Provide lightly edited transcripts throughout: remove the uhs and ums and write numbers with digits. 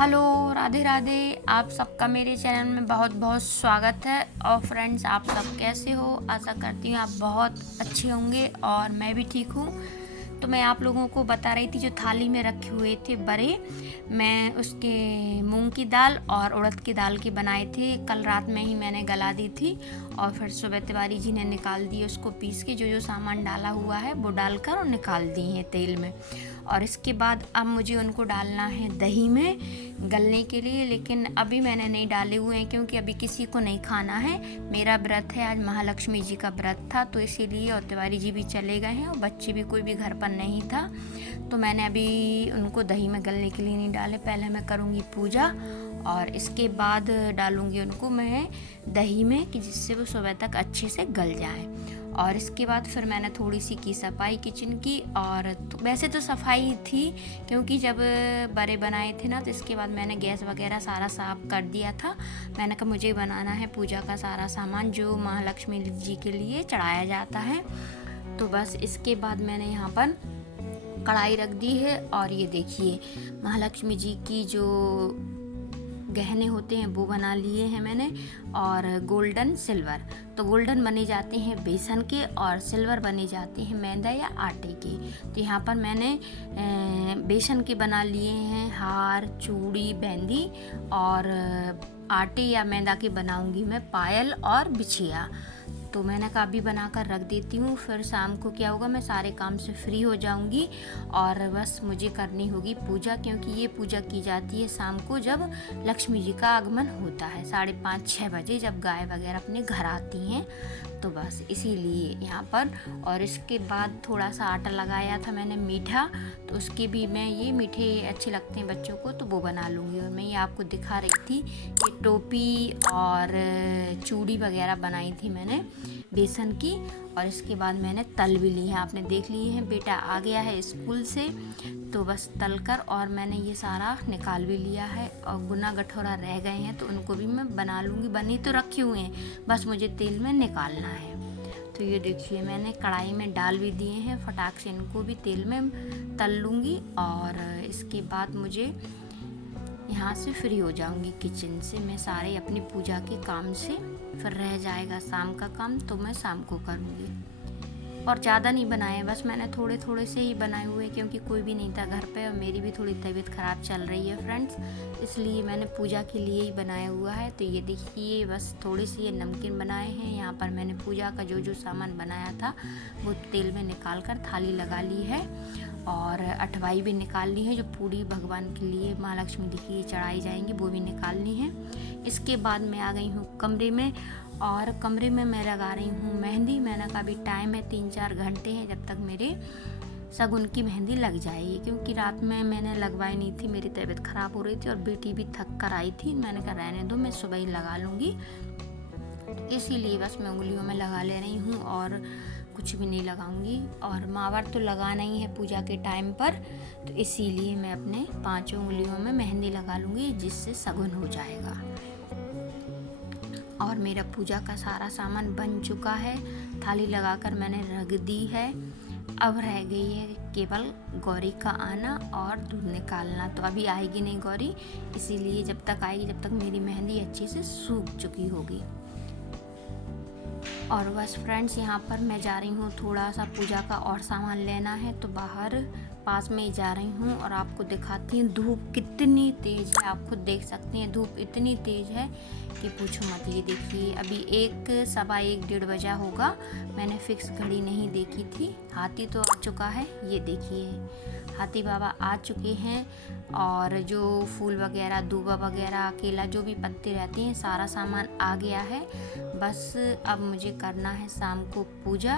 Hello, Radhe Radhe. आप सबका मेरे चैनल में बहुत बहुत स्वागत है। और फ्रेंड्स, आप सब कैसे हो? आशा करती हूँ आप बहुत अच्छे होंगे और मैं भी ठीक हूँ। तो मैं आप लोगों को बता रही थी, जो थाली में रखे हुए थे बड़े, मैं उसके मूंग की दाल और उड़द की दाल के बनाए थे। कल रात में ही मैंने गला दी थी और फिर सुबह तिवारी जी ने निकाल दी उसको पीस के। जो जो सामान डाला हुआ है वो डालकर और निकाल दी है तेल में। और इसके बाद अब मुझे उनको डालना है दही में गलने के लिए, लेकिन अभी मैंने नहीं डाले हुए हैं क्योंकि अभी किसी को नहीं खाना है। मेरा व्रत है, आज महालक्ष्मी जी का व्रत था, तो इसीलिए। और तिवारी जी भी चले गए हैं और बच्चे भी कोई भी घर पर नहीं था, तो मैंने अभी उनको दही में गलने के लिए नहीं डाले। पहले मैं करूँगी पूजा और इसके बाद डालूँगी उनको मैं दही में, कि जिससे वो सुबह तक अच्छे से गल जाए। और इसके बाद फिर मैंने थोड़ी सी की सफाई किचन की। और वैसे तो सफाई थी, क्योंकि जब बड़े बनाए थे ना, तो इसके बाद मैंने गैस वगैरह सारा साफ़ कर दिया था। मैंने कहा मुझे बनाना है पूजा का सारा सामान जो महालक्ष्मी जी के लिए चढ़ाया जाता है। तो बस इसके बाद मैंने यहाँ पर कढ़ाई रख दी है। और ये देखिए, महालक्ष्मी जी की जो गहने होते हैं वो बना लिए हैं मैंने, और गोल्डन सिल्वर। तो गोल्डन बने जाते हैं बेसन के और सिल्वर बने जाते हैं मैदा या आटे के। तो यहाँ पर मैंने बेसन के बना लिए हैं हार, चूड़ी, बिंदी, और आटे या मैदा के बनाऊंगी मैं पायल और बिछिया। तो मैंने कहा अभी बनाकर रख देती हूँ, फिर शाम को क्या होगा, मैं सारे काम से फ्री हो जाऊँगी और बस मुझे करनी होगी पूजा। क्योंकि ये पूजा की जाती है शाम को, जब लक्ष्मी जी का आगमन होता है 5:30-6 बजे, जब गाय वगैरह अपने घर आती हैं। तो बस इसीलिए यहाँ पर। और इसके बाद थोड़ा सा आटा लगाया था मैंने मीठा, तो उसके भी मैं, ये मीठे अच्छे लगते हैं बच्चों को, तो वो बना लूँगी। और मैं ये आपको दिखा रही थी, ये टोपी और चूड़ी वगैरह बनाई थी मैंने बेसन की। और इसके बाद मैंने तल भी ली है, आपने देख लिए हैं। बेटा आ गया है स्कूल से, तो बस तल कर और मैंने ये सारा निकाल भी लिया है। और गुना गठौरा रह गए हैं तो उनको भी मैं बना लूँगी। बनी तो रखे हुए हैं, बस मुझे तेल में निकालना है। तो ये देखिए, मैंने कढ़ाई में डाल भी दिए हैं, फटाक से इनको भी तेल में तल लूँगी। और इसके बाद मुझे यहाँ से फ्री हो जाऊँगी किचन से, मैं सारे अपनी पूजा के काम से। फिर रह जाएगा शाम का काम, तो मैं शाम को करूँगी। और ज़्यादा नहीं बनाए, बस मैंने थोड़े थोड़े से ही बनाए हुए, क्योंकि कोई भी नहीं था घर पे और मेरी भी थोड़ी तबीयत ख़राब चल रही है फ्रेंड्स, इसलिए मैंने पूजा के लिए ही बनाया हुआ है। तो ये देखिए, बस थोड़ी सी ये नमकीन बनाए हैं। यहाँ पर मैंने पूजा का जो जो सामान बनाया था वो तेल में निकाल कर थाली लगा ली है। और अठवाई भी निकाल ली है, जो पूड़ी भगवान के लिए, महालक्ष्मी जी के लिए चढ़ाई जाएंगी, वो भी निकालनी है। इसके बाद मैं आ गई हूँ कमरे में, और कमरे में मैं लगा रही हूँ मेहंदी। मैंने कहा अभी टाइम है, 3-4 घंटे हैं, जब तक मेरे शगुन की मेहंदी लग जाएगी। क्योंकि रात में मैंने लगवाई नहीं थी, मेरी तबीयत ख़राब हो रही थी और बेटी भी थक कर आई थी। मैंने कहा रहने दो, मैं सुबह ही लगा लूँगी। इसीलिए बस मैं उंगलियों में लगा ले रही हूँ और कुछ भी नहीं लगाऊंगी। और मावर तो लगाना ही है पूजा के टाइम पर, तो इसीलिए मैं अपने 5 उंगलियों में मेहंदी लगा लूँगी, जिससे शगुन हो जाएगा। और मेरा पूजा का सारा सामान बन चुका है, थाली लगाकर मैंने रख दी है। अब रह गई है केवल गौरी का आना और दूध निकालना। तो अभी आएगी नहीं गौरी, इसीलिए जब तक आएगी, जब तक मेरी मेहंदी अच्छे से सूख चुकी होगी। और बस फ्रेंड्स, यहाँ पर मैं जा रही हूँ थोड़ा सा पूजा का और सामान लेना है, तो बाहर पास में ही जा रही हूँ और आपको दिखाती हूँ। धूप कितनी तेज़ है, आप खुद देख सकते हैं, धूप इतनी तेज़ है कि पूछो मत। ये देखिए, अभी 1-1:15 बजा होगा, मैंने फिक्स घड़ी नहीं देखी थी। हाथी तो आ चुका है, ये देखिए हाथी बाबा आ चुके हैं। और जो फूल वगैरह, दूबा वगैरह, केला, जो भी पत्ते रहते हैं, सारा सामान आ गया है। बस अब मुझे करना है शाम को पूजा।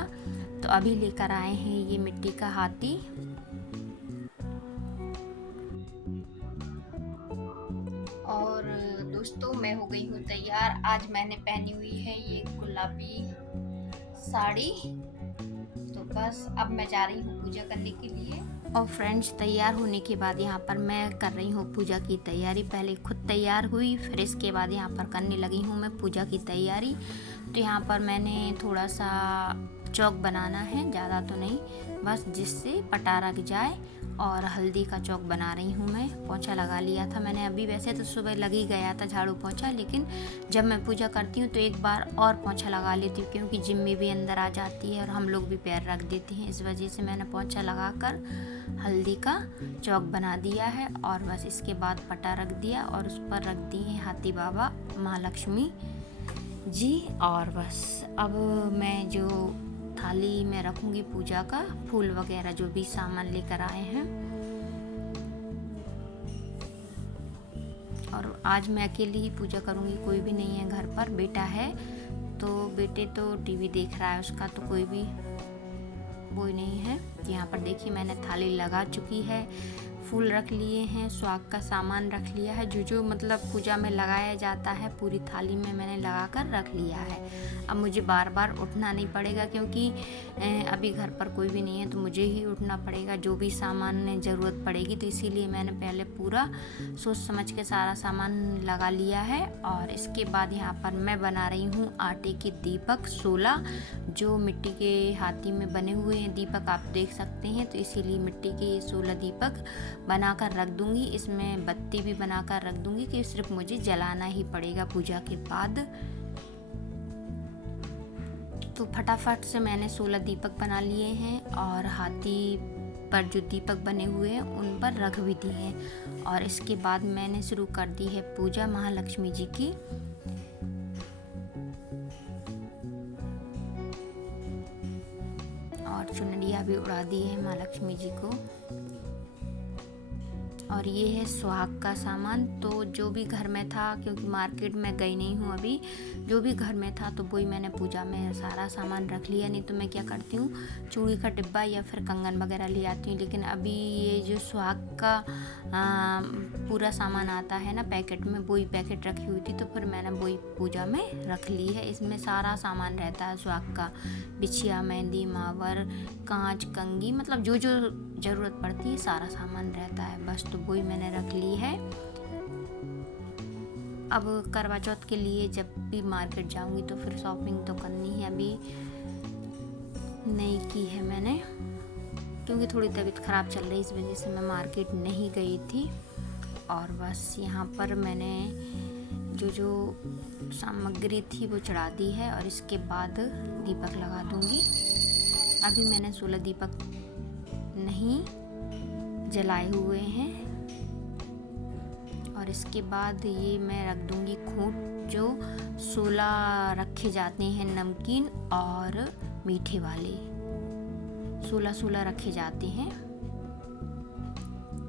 तो अभी लेकर आए हैं ये मिट्टी का हाथी। और दोस्तों, मैं हो गई हूँ तैयार। आज मैंने पहनी हुई है ये गुलाबी साड़ी। तो बस अब मैं जा रही हूँ पूजा करने के लिए। और फ्रेंड्स, तैयार होने के बाद यहाँ पर मैं कर रही हूँ पूजा की तैयारी। पहले खुद तैयार हुई, फिर इसके बाद यहाँ पर करने लगी हूँ मैं पूजा की तैयारी। तो यहाँ पर मैंने थोड़ा सा चौक बनाना है, ज़्यादा तो नहीं, बस जिससे पटा रख जाए। और हल्दी का चौक बना रही हूँ मैं। पोंछा लगा लिया था मैंने अभी, वैसे तो सुबह लग ही गया था झाड़ू पोंछा, लेकिन जब मैं पूजा करती हूँ तो एक बार और पोंछा लगा लेती हूँ, क्योंकि जिम्मी भी अंदर आ जाती है और हम लोग भी पैर रख देते हैं। इस वजह से मैंने पोंछा लगाकर हल्दी का चौक बना दिया है। और बस इसके बाद पटा रख दिया और उस पर रख दिए हाथी बाबा, महालक्ष्मी जी। और बस अब मैं जो थाली में रखूंगी पूजा का फूल वगैरह जो भी सामान लेकर आए हैं। और आज मैं अकेली ही पूजा करूंगी, कोई भी नहीं है घर पर। बेटा है तो बेटे तो टीवी देख रहा है, उसका तो कोई भी वो नहीं है। यहाँ पर देखिए मैंने थाली लगा चुकी है, फूल रख लिए हैं, स्वाग का सामान रख लिया है, जो जो मतलब पूजा में लगाया जाता है पूरी थाली में मैंने लगा कर रख लिया है। अब मुझे बार बार उठना नहीं पड़ेगा, क्योंकि अभी घर पर कोई भी नहीं है तो मुझे ही उठना पड़ेगा जो भी सामान ज़रूरत पड़ेगी। तो इसीलिए मैंने पहले पूरा सोच समझ के सारा सामान लगा लिया है। और इसके बाद यहाँ पर मैं बना रही हूँ आटे के दीपक 16, जो मिट्टी के हाथी में बने हुए हैं दीपक, आप देख सकते हैं। तो इसीलिए मिट्टी के 16 दीपक बनाकर रख दूंगी। इसमें बत्ती भी बनाकर रख दूंगी कि सिर्फ मुझे जलाना ही पड़ेगा पूजा के बाद। तो फटाफट से मैंने 16 दीपक बना लिए हैं और हाथी पर जो दीपक बने हुए हैं उन पर रख भी दिए हैं। और इसके बाद मैंने शुरू कर दी है पूजा महालक्ष्मी जी की। और चुनरिया भी उड़ा दी है महालक्ष्मी जी को। और ये है सुहाग का सामान। तो जो भी घर में था, क्योंकि मार्केट में गई नहीं हूँ अभी, जो भी घर में था तो वही मैंने पूजा में सारा सामान रख लिया। नहीं तो मैं क्या करती हूँ, चूड़ी का डिब्बा या फिर कंगन वगैरह ले आती हूँ। लेकिन अभी ये जो सुहाग का पूरा सामान आता है ना पैकेट में, वही पैकेट रखी हुई थी, तो फिर मैंने वही पूजा में रख ली है। इसमें सारा सामान रहता है सुहाग का, बिछिया, मेहंदी, मावर, कांच, कंघी, मतलब जो जो ज़रूरत पड़ती है सारा सामान रहता है बस। तो वही मैंने रख ली है। अब करवा चौथ के लिए जब भी मार्केट जाऊंगी तो फिर शॉपिंग तो करनी है, अभी नहीं की है मैंने, क्योंकि थोड़ी तबीयत ख़राब चल रही, इस वजह से मैं मार्केट नहीं गई थी। और बस यहाँ पर मैंने जो जो सामग्री थी वो चढ़ा दी है और इसके बाद दीपक लगा दूंगी। अभी मैंने 16 दीपक नहीं जलाए हुए हैं। और इसके बाद ये मैं रख दूंगी खूंट, जो 16 रखे जाते हैं नमकीन और मीठे वाले, 16 रखे जाते हैं।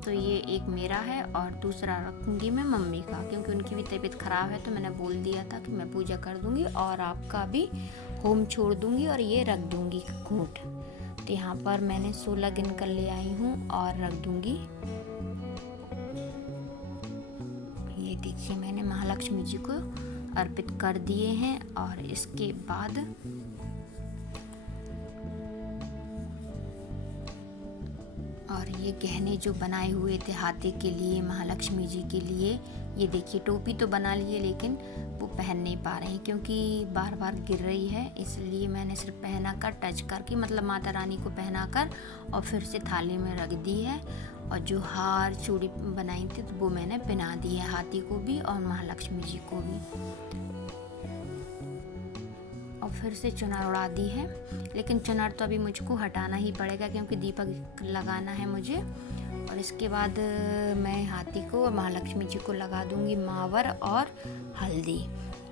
तो ये एक मेरा है और दूसरा रखूंगी मैं मम्मी का, क्योंकि उनकी भी तबीयत ख़राब है। तो मैंने बोल दिया था कि मैं पूजा कर दूंगी और आपका भी होम छोड़ दूंगी और ये रख दूंगी खूंट। तो यहाँ पर मैंने 16 गिन कर ले आई हूँ और रख दूंगी। ये देखिए मैंने महालक्ष्मी जी को अर्पित कर दिए हैं। और इसके बाद और ये गहने जो बनाए हुए थे हाथी के लिए, महालक्ष्मी जी के लिए, ये देखिए टोपी तो बना लिए लेकिन वो पहन नहीं पा रहे हैं क्योंकि बार बार गिर रही है। इसलिए मैंने सिर्फ पहना कर, टच करके, मतलब माता रानी को पहना कर और फिर से थाली में रख दी है। और जो हार चूड़ी बनाई थी तो वो मैंने पहना दी है हाथी को भी और महालक्ष्मी जी को भी। और फिर से चुनर उड़ा दी है, लेकिन चुनर तो अभी मुझको हटाना ही पड़ेगा क्योंकि दीपक लगाना है मुझे। और इसके बाद मैं हाथी को और महालक्ष्मी जी को लगा दूंगी मावर और हल्दी।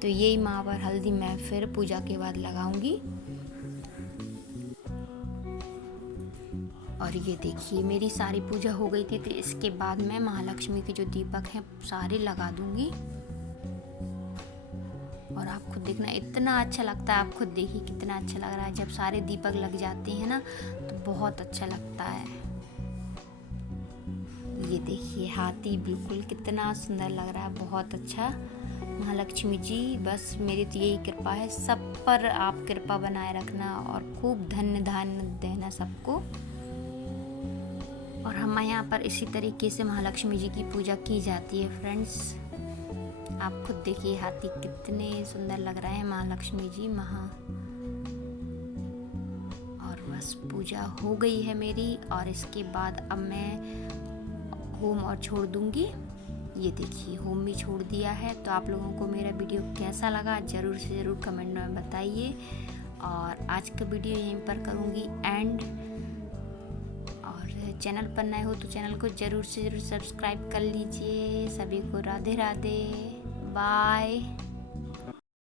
तो यही मावर हल्दी मैं फिर पूजा के बाद लगाऊंगी। और ये देखिए मेरी सारी पूजा हो गई थी। तो इसके बाद मैं महालक्ष्मी के जो दीपक हैं सारे लगा दूंगी। और आप खुद देखना इतना अच्छा लगता है, आप खुद देखिए कितना अच्छा लग रहा है जब सारे दीपक लग जाते हैं ना, तो बहुत अच्छा लगता है। ये देखिए हाथी बिल्कुल कितना सुंदर लग रहा है, बहुत अच्छा। महालक्ष्मी जी बस मेरी तो यही कृपा है, सब पर आप कृपा बनाए रखना और खूब धन्य धान्य देना सबको। और हमारे यहाँ पर इसी तरीके से महालक्ष्मी जी की पूजा की जाती है फ्रेंड्स। आप खुद देखिए हाथी कितने सुंदर लग रहे हैं महालक्ष्मी जी। बस पूजा हो गई है मेरी, और इसके बाद अब मैं होम और छोड़ दूँगी। ये देखिए होम भी छोड़ दिया है। तो आप लोगों को मेरा वीडियो कैसा लगा ज़रूर से ज़रूर कमेंट में बताइए। और आज का वीडियो यहीं पर करूँगी एंड। और चैनल पर नए हो तो चैनल को ज़रूर से ज़रूर सब्सक्राइब कर लीजिए। सभी को राधे राधे, बाय।